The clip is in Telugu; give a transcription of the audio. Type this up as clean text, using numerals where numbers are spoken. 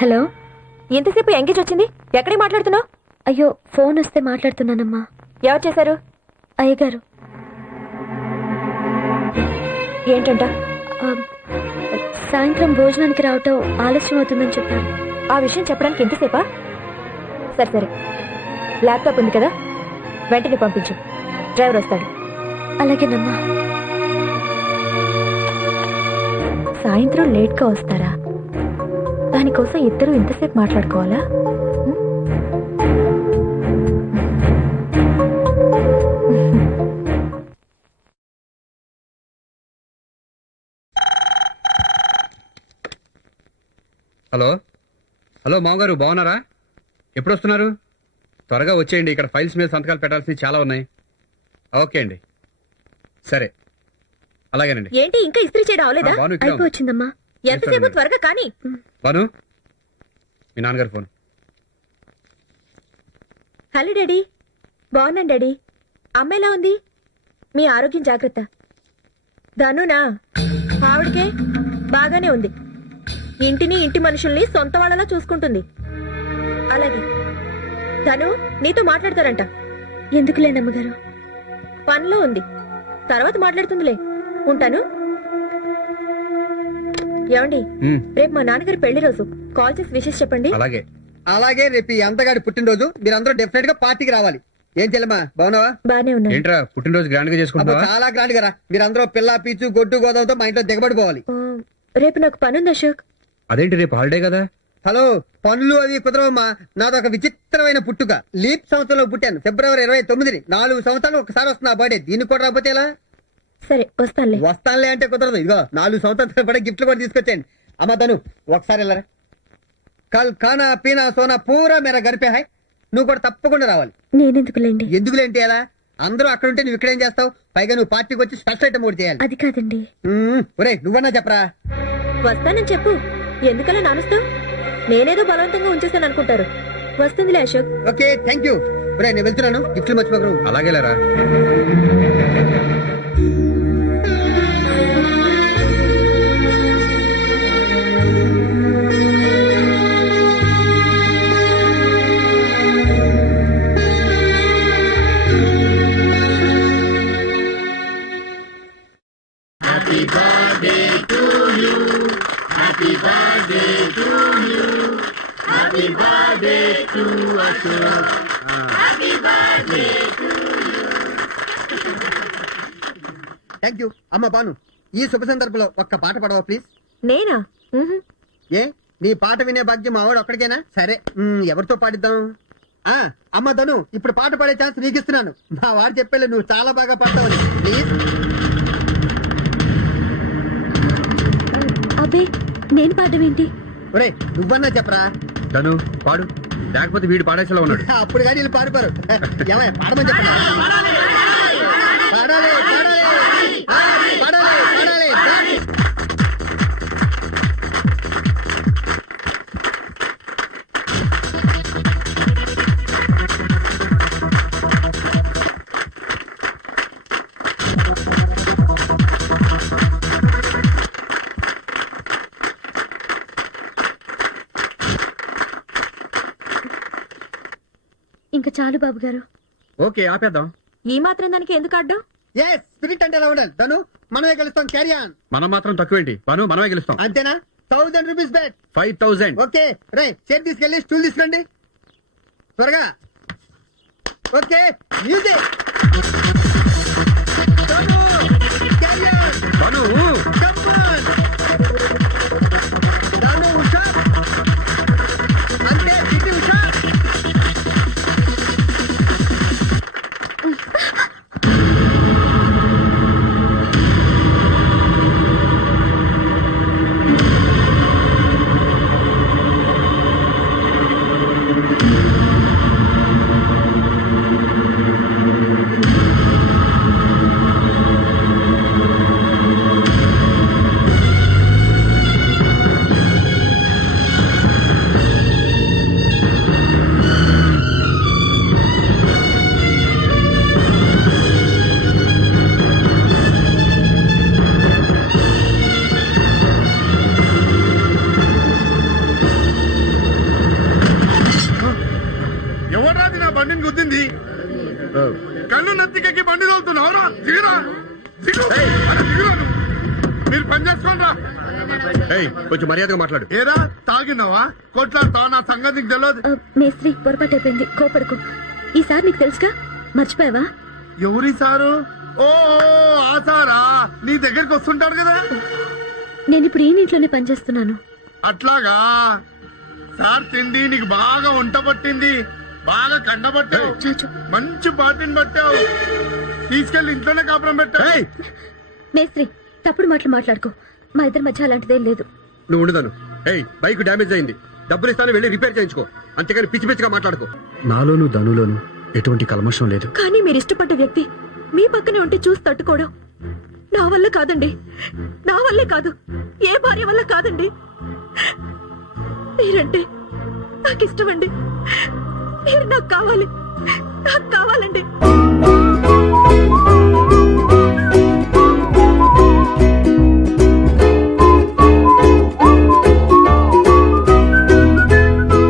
హలో. ఎంతసేపు ఎంగేజ్ వచ్చింది? ఎక్కడే మాట్లాడుతున్నావు? అయ్యో, ఫోన్ వస్తే మాట్లాడుతున్నానమ్మా. ఎవరు చేశారు? అయ్యగారు. ఏంటంట? సాయంత్రం భోజనానికి రావటం ఆలస్యం అవుతుందని చెప్పారు. ఆ విషయం చెప్పడానికి ఎంతసేపా? సరే సరే, ల్యాప్టాప్ ఉంది కదా, వెంటనే పంపించు. డ్రైవర్ వస్తాడు. అలాగేనమ్మా. సాయంత్రం లేట్గా వస్తారా? దానికోసం ఇద్దరు ఇంతసేపు మాట్లాడుకోవాలా? హలో హలో మామగారు, బాగున్నారా? ఎప్పుడు వస్తున్నారు? త్వరగా వచ్చేయండి, ఇక్కడ ఫైల్స్ మీద సంతకాలు పెట్టాల్సినవి చాలా ఉన్నాయి. ఓకే అండి, సరే, అలాగేనండి. ఏంటి ఇంకా ఇస్త్రీ చేయడం అవలేదా? అయిపోవచ్చిందమ్మా. ఎంతసేపు? త్వరగా కానీ. బాను, మీ నాన్నగారు ఫోన్. Hello daddy. బాగున్నాను డాడీ. అమ్మ ఎలా ఉంది? మీ ఆరోగ్యం జాగ్రత్త. ధనునా? ఆవిడకే బాగానే ఉంది. ఇంటిని ఇంటి మనుషుల్ని సొంత వాళ్ళలా చూసుకుంటుంది. అలాగే తను నీతో మాట్లాడతారంట. ఎందుకులేనమ్మగారు, పనిలో ఉంది, తర్వాత మాట్లాడుతుందిలే. ఉంటాను. ఏమండి, రేపు మా నాన్నగారి పెళ్లి రోజు. కాల్ చేసి విషెస్ చెప్పండి. అలాగే. అలాగే రేపు ఈ అందగాడి పుట్టినరోజు, మీరందరూ డెఫినెట్ గా పార్టీకి రావాలి. ఏం చెల్లమ్మా, బాగున్నావా? బానే ఉన్నా. ఏంట్రా పుట్టినరోజు గ్రాండ్ గా అబ్బో, చేసుకుంటున్నావా? చాలా గ్రాండ్ గా రా. మీరందరూ పిల్ల పీచు గొడ్డు గోదాంతో మా ఇంట్లో దిగబడిపోవాలి. రేపు నాకు పనుంది అశోక్. అదేంటి, రేపు హాలిడే కదా? హలో, పనులు అవి కుదరవమ్మా. నాదొక విచిత్రమైన పుట్టుక. లీప్ సంవత్సరంలో పుట్టాను, ఫిబ్రవరి 29ని. 4 సంవత్సరాలు ఒకసారి వస్తున్నా బర్త్డే. దీనికి కూడా రాకపోతే ఎలా? సరే వస్తానులే. వస్తానులే అంటే కుదరదు. ఇదిగో 4 సంవత్సరాలు పడే గిఫ్ట్లు కూడా తీసుకొచ్చాను. అమ్మ తను ఒకసారి వెళ్ళరా. కల్ ఖానా పీనా సోనా పూరా మేరా గరిపే హాయ్. నువ్వు కూడా తప్పకుండా రావాలి. నేనెందుకులేండి. ఎందుకులేంటి ఎలా? అందరూ అక్కడ ఉంటే నువ్వు ఇక్కడేం చేస్తావు? పైగా నువ్వు పార్టీకి వచ్చి స్పెషల్ ఐటమ్ కూడా చేయాలి. అది కాదండి. ఒరే, నువ్వన్నా చెప్పరా. వస్తానని చెప్పు. ఎందుకలా నానుస్తావు? నేనేదో బలవంతంగా ఉంచేసాను అనుకుంటారు. వస్తుందిలే అశోక్. Okay, thank you. ఒరే, నేను వెళ్తున్నాను. గిఫ్ట్లు మర్చిపోకరు. అలాగే లేరా. Thank you. అమ్మ బాను, ఈ శుభ సందర్భంలో ఒక్క పాట పాడవా ప్లీజ్? నేనా? ఏ, నీ పాట వినే భాగ్యం మా వాడు ఒక్కడికేనా? సరే, ఎవరితో పాడిద్దాం? అమ్మ ధను, ఇప్పుడు పాట పాడే ఛాన్స్ నీకు ఇస్తున్నాను. మా వాడు చెప్పేలే, నువ్వు చాలా బాగా పాడతావని. ప్లీజ్. అబ్బే, నేను పాడడం ఏంటి? ఒరే, నువ్వన్నా చెప్పరా. తను పాడు, లేకపోతే వీడు పాడేసేలా ఉన్నాడు. అప్పుడు కానీ వీళ్ళు పాడుకోరు. ఏమయ్య, పాడమని చెప్పరా. పాడాలి పాడాలి పాడాలి పాడాలి. ఇంకా చాలు బాబు గారు. ఓకే, ఆపేద్దాం. ఈ మాత్రం దానికి ఎందుకు అడ్డం? ఎస్, స్పిరిట్ అంటే ఎలా ఉండాలి. ధను, మనమే గెలుస్తాం. Carry on. మనం మాత్రం తక్కువేంటి బాను, మనమే గెలుస్తాం. అంతేనా? 1000 రూపీస్ బెట్. 5000. ఓకే, రే చేతి తీసుకెళ్ళి స్టూల్ తీసుకురండి త్వరగా. Okay, music. బాను, అంతే, పిటి ఉషా. కళ్ళు నెత్తికెక్కి బండి తోలుతున్నావురా దిగురా దిగు అరే, దిగురా నువ్వు. మీరు పని చేసుకోండిరా. కొంచెం మర్యాదగా మాట్లాడు. ఏరా తాగినావా కొట్లాడుతావా నా సంగతి నీకు తెలియదు. మేస్త్రి పొరపాటు అయిపోయింది, కోపడుకో. ఈసారి నీకు తెలుసుగా, మర్చిపోయావా? ఎవరి సారు? ఓ ఆ సారా నీ దగ్గరికి వస్తుంటారు కదా. నేను ఇప్పుడు ఈ ఇంట్లోనే పనిచేస్తున్నాను. అట్లాగా సార్ తిండి నీకు బాగా వంట పట్టింది, బాగా కండబట్టావు, చాచు, మంచి పార్టీని పట్టావు, తీసుకెళ్లి ఇంట్లోనే కాపురం పెట్టావు. మేస్త్రి తప్పుడు మాటలు మాట్లాడుకో. మా ఇద్దరి మధ్య అలాంటిదేం లేదు. నువ్వు ఉండదాను. బైక్ డ్యామేజ్ అయింది, డబ్బులు ఇస్తాను, వెళ్ళి రిపేర్ చేయించుకో. అంతేగాని పిచ్చి పిచ్చిగా మాట్లాడుకో. నాలోను ధనులోను ఎటువంటి కల్మషం లేదు. కానీ మీరు ఇష్టపడ్డ వ్యక్తి మీ పక్కనే ఉంటే చూసి తట్టుకోవడం నా వల్ల కాదండి. నా వల్లే కాదు, ఏ భార్య వల్ల కాదండి. మీరంటే నాకు ఇష్టమండి. మీరు నాకు కావాలి, నాకు కావాలండి.